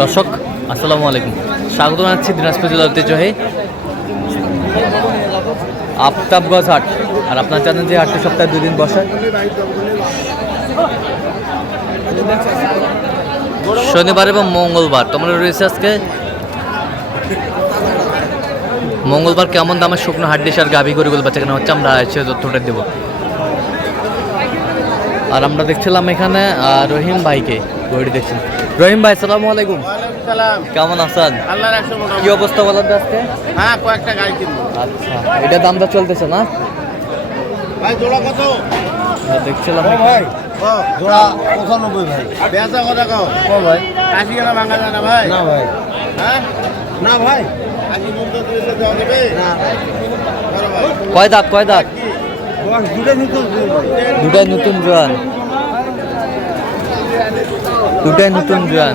দর্শক আসসালামু আলাইকুম, স্বাগত জানাচ্ছি দিনাজপুর জেলার ঐতিহ্যবাহী আফতাবগঞ্জ হাট। আর আপনারা জানেন যে হাটটি সপ্তাহে 2 দিন বসে, শনিবার এবং মঙ্গলবার। তোমরা রয়েছে আজকে মঙ্গলবার কেমন দামে শুকনো হাড্ডিস আর গাভী গরুগুলো বাচ্চা কেনা হচ্ছে, আমরা এসে তথ্যটা দেবো। আর আমরা দেখছিলাম এখানে রহিম ভাইকে গরুটি দেখছেন। রহিম ভাই সালামু আলাইকুম। কেমন আছেন? কি অবস্থা বলেন তো আজকে? হ্যাঁ, কয়েকটা গাড়ি কিনবো। আচ্ছা, এটা দামটা চলতেছে না ভাই? জোড়া কত দেখছিলাম ভাই? জোড়া 95 ভাই। বেচা কথা কও ভাই? 80 টাকা ভাঙা যায় না ভাই? না ভাই। হ্যাঁ না ভাই, 80 বলতে দিলে দেওয়া যাবে না ভাই। কয় দাঁত? দুটাই নতুন জোয়ান।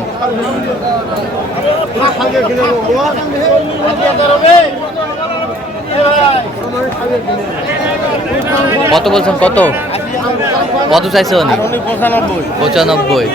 কত বলছেন? কত চাইছে উনি? 95।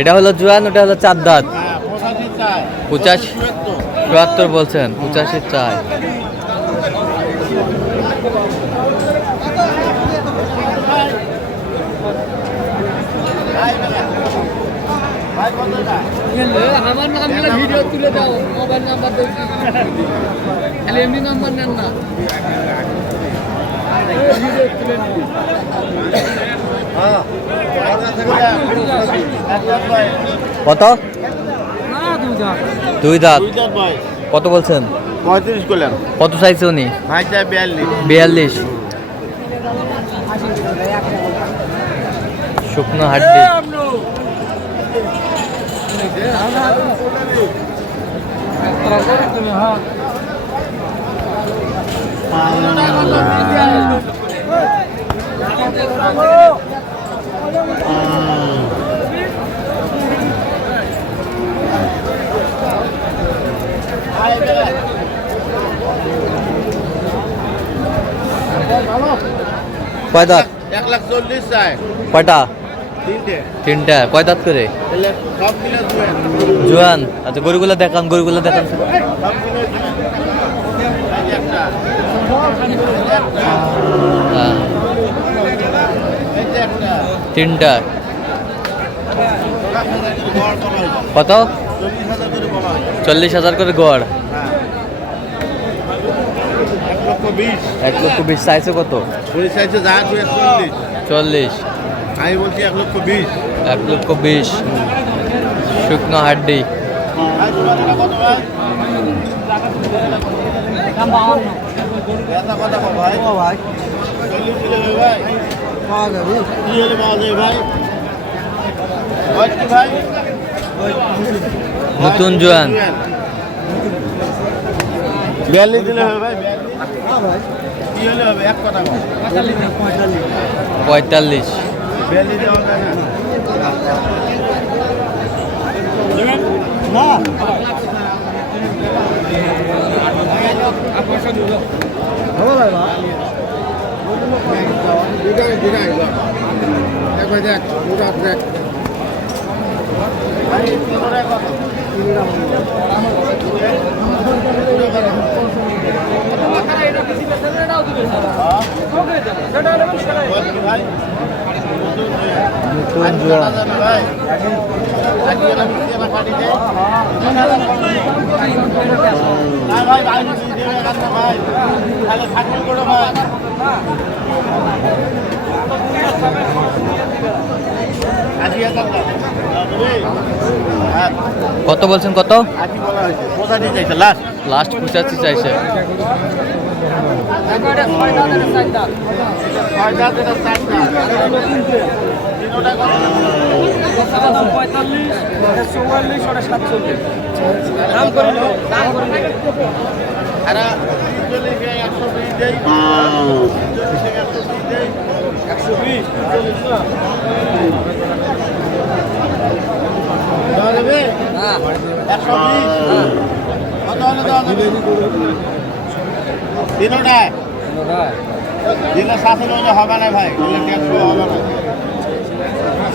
এটা হলো জোয়ান, ওটা হলো 4 দাঁত। 75 বলছেন, 85 চাই। আমার নামগুলো ভিডিও তুলে দাও, মোবাইল নাম্বার দাও, এমনি নাম্বার নেন না, ভিডিও তুলে কত? 2 দাঁত। কত বলছেন? 35 করলাম। কত চাইছে উনি? ভাই চাই 42। শুকনো হাড্ডি। কয় দাঁত? 1,40,000 চাই। কয়টা? 3টে। কয় দাঁত করে? সব কিলো জোয়ান। আচ্ছা, গরুগুলো দেখান। সব কিলো একটা। 3টা। কত? 40,000 করে গড়। 1,20,000 চাইছে। কত? চাইছে 40। আমি বলছি 1,20,000। 1,20,000 শুকনো হাড্ডি। নতুন জোয়ান। 42 দিলে হবে ভাই। কি হলে হবে? এক কথা 45। 42 দেওয়া যায় না। কত বলছেন? কত? লাস্ট 85 চাইছে। যেগুলো সাথে রোজা হবে না ভাই, এগুলো ক্যাশও হবে না।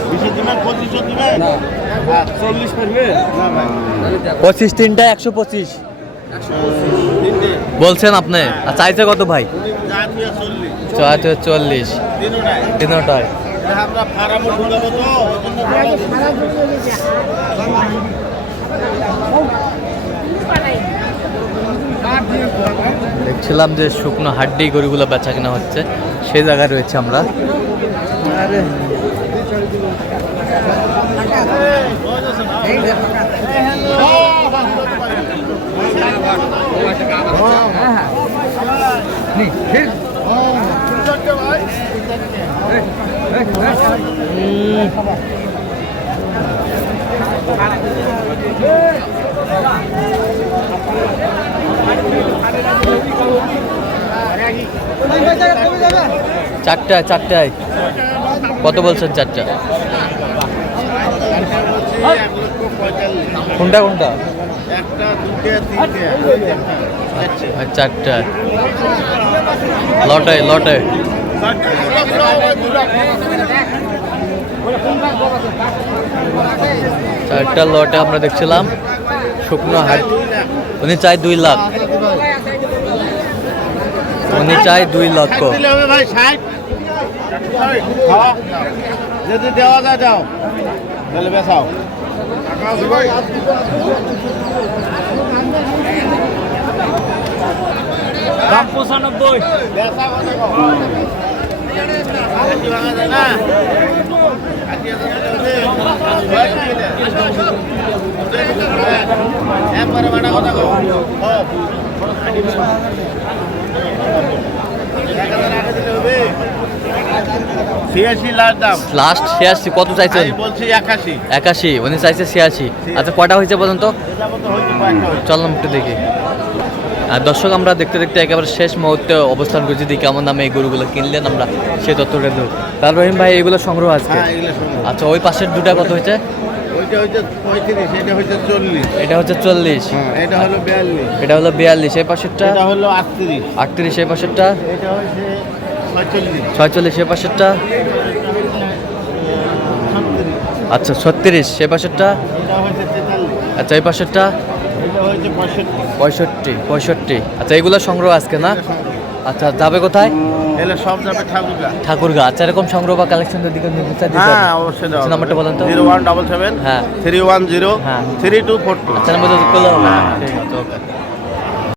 20 দিনের 25 দিবেন? না। 40 পারবে? না ভাই। 25 তিনটা 125 তিনটে। বলছেন আপনি, আর চাইছে কত ভাই? জাতীয় 40। চাইছে 40 তিনটায়। তিনটায়। এটা আমরা ফার্মে ঢুকাবো তো, ওই জন্য দেখছিলাম যে শুকনো হাড্ডি গরুগুলো বেচা কেনা হচ্ছে, সেই জায়গায় রয়েছে আমরা। আরে চারটায় কত বলছেন? চারটা 1,45,000 কোনটা কোনটা? একটা, দুটো, তিনটে, আচ্ছা। আর চারটা লটে চারটা লটে আমরা দেখছিলাম শুকনো হাট। উনি চাই 2 লাখ, উনি চাই 2 লক্ষ। দিলে হবে ভাই 60। হ্যাঁ, যদি দেওয়া যায় দাও, তাহলে বেচাও। দাম 95। বেচা কথা কও। 80 ভাঙা যায় না? 80,000 দিলে হবে। একবারে বাটা কথা কও। 1,000 আগে দিলে হবে। 86 লাখ দাম। লাস্ট 86 কত চাইছেন? আমি বলছি 81। 81, উনি চাইছে 86। আচ্ছা কয়টা হয়েছে পর্যন্ত? এটা মতো হয়তো কয়েকটা হয়েছে। চললাম একটু দেখি। আর দর্শক আমরা দেখতে দেখতে একেবারে শেষ মুহূর্তে অবস্থান করছি, যদি কেমন দামে এই গরুগুলো কিনলেন আমরা সেই তথ্যটা দেবো। তার রহিম ভাই এগুলো সংগ্রহ আজকে। হ্যাঁ, এগুলো শুনুন। আচ্ছা ওই পাশের দুটা কত হয়েছে? ওইটা হচ্ছে 35, এটা হচ্ছে 40। এটা হচ্ছে 40, হ্যাঁ, এটা হলো 42, এটা হলো 42, এই পাশেরটা এটা হলো 38, 38, এই পাশেরটা এটা হচ্ছে 46, 46, এই পাশেরটা 36, আচ্ছা 36, এই পাশেরটা এটা হচ্ছে 43, আচ্ছা এই পাশেরটা এটা হচ্ছে 65। 65। আচ্ছা এগুলো সংগ্রহ আজকে না? আচ্ছা যাবে কোথায়? এগুলো সব যাবে ঠাকুরগা। ঠাকুরগা। আচ্ছা এরকম সংগ্রহ বা কালেকশনের দিকে নির্দেশিত দিতে হ্যাঁ, হবে। অবশ্যই দাও। আচ্ছা, নাম্বারটা বলেন তো। 0177 হ্যাঁ 310 হ্যাঁ 3242। আচ্ছা নাম্বার যোগ করলে হবে। হ্যাঁ। ঠিক আছে, ওকে।